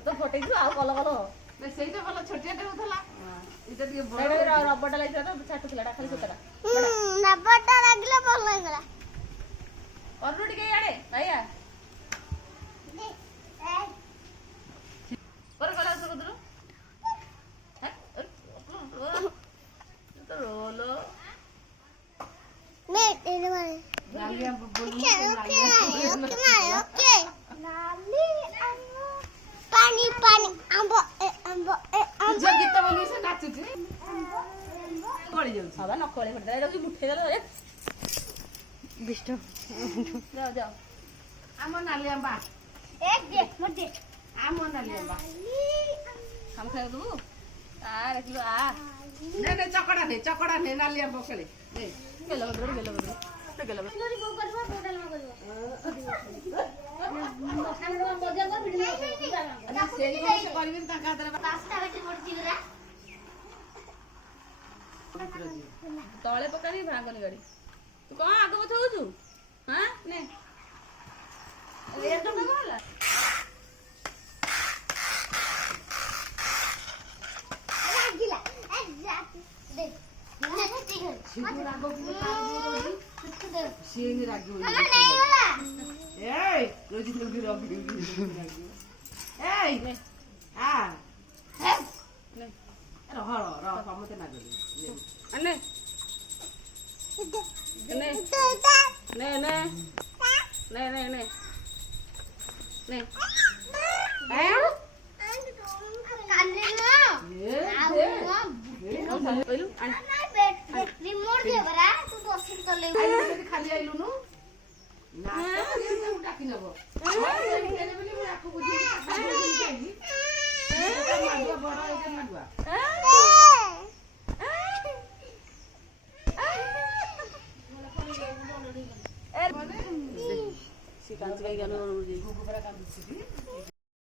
ତ ଫଟେଇଛୁ ଆଉ କଲ କଲ ସେଇଟା ଭଲ ଛୋଟିଆଟେ ହଉଥିଲା ଏଇଟା ଟିକେ ବଡ ରବରଟା ଲାଗିଥିଲା ତ ଛାଟୁଥିଲା ଖାଲି ସୂତାଟା ରବରଟା ଲାଗିଲା ଭଲ ହେଇଗଲା। କରୁନୁ ଟିକେ ଇଆଡେ ଭାଇଆ ପରେ ଗଲା ତ କଦରୁ ରୋଲ ନେ ଏରେ ମାରେ ନାଲିଆ ଓକେ ନାଲି ପାଣି ପାଣି ଆମ୍ବ ଆମ୍ବ ଝିଅ ଗୀତ ବୋଲୁ ସେ ନାଚୁଛି ଗଳି ଯାଉଛି ହଁ ବା ନକଳେ ଫଟେଇଲା ଏଇଟା ହଉଛି ମୁଠେଇ ଦେଲା ବିଷ୍ଟ ଯାଅ ଯାଅ ଆମ ନାଲି ଆମ୍ବା ଏକ ଦେ ମୋତେ ଆମ ନାଲି ଆମ୍ବା ଆମ ଖାଇବାକୁ ଦେବୁ ଆ ଦେଖିଲୁ ଆ ନେ ଚକଡା ନେ ନାଲି ଆମ୍ବ ଖେଳେ ନେ ଗେଲ ବଦଳ ଗେଲ ବଦଳ ଗେଲ ବଦଳ ଲୋରି ବୋଉ କରିବ ବୋଉ ଡାଲମା କରିବ ସେଇ ଜିନିଷ କରିବେନି ତାଙ୍କ ହାତରେ ପାସ୍ତା ବେଟି ପଡିଛି ଗୁରା ତଳେ ପକାନି ଭାଙ୍ଗନି ଗାଡି ତୁ କଣ ଆଗ ପଛ ହଉଛୁ ହଁ ନେ ରେଟ କଣ ହେଲା ଲାଗିଲା ଦେ ନେ ଛତି ଘର ସିଏ ରାଗିବ ମାମା ନେଇଗଲା ଏଇ ରୋଜି ରୋଗୀ ରବି ଏଇ ନେ ଆ ନେ ରହ ସମସ୍ତେ ନାଗିଲେ ନେ ନେ ନେ ନେ ନେ ନେ ନେ ନେ କହିଲୁ ରିମୋଟ ଦେ ବରା ତୁ ବସି ଚଲେଇବୁ ଖାଲି ଆଇଲୁନୁ ଡାକି ନବ ବଡ ମାଗୁଆ ସେ କାଞ୍ଚ କାନ୍ଦୁଛି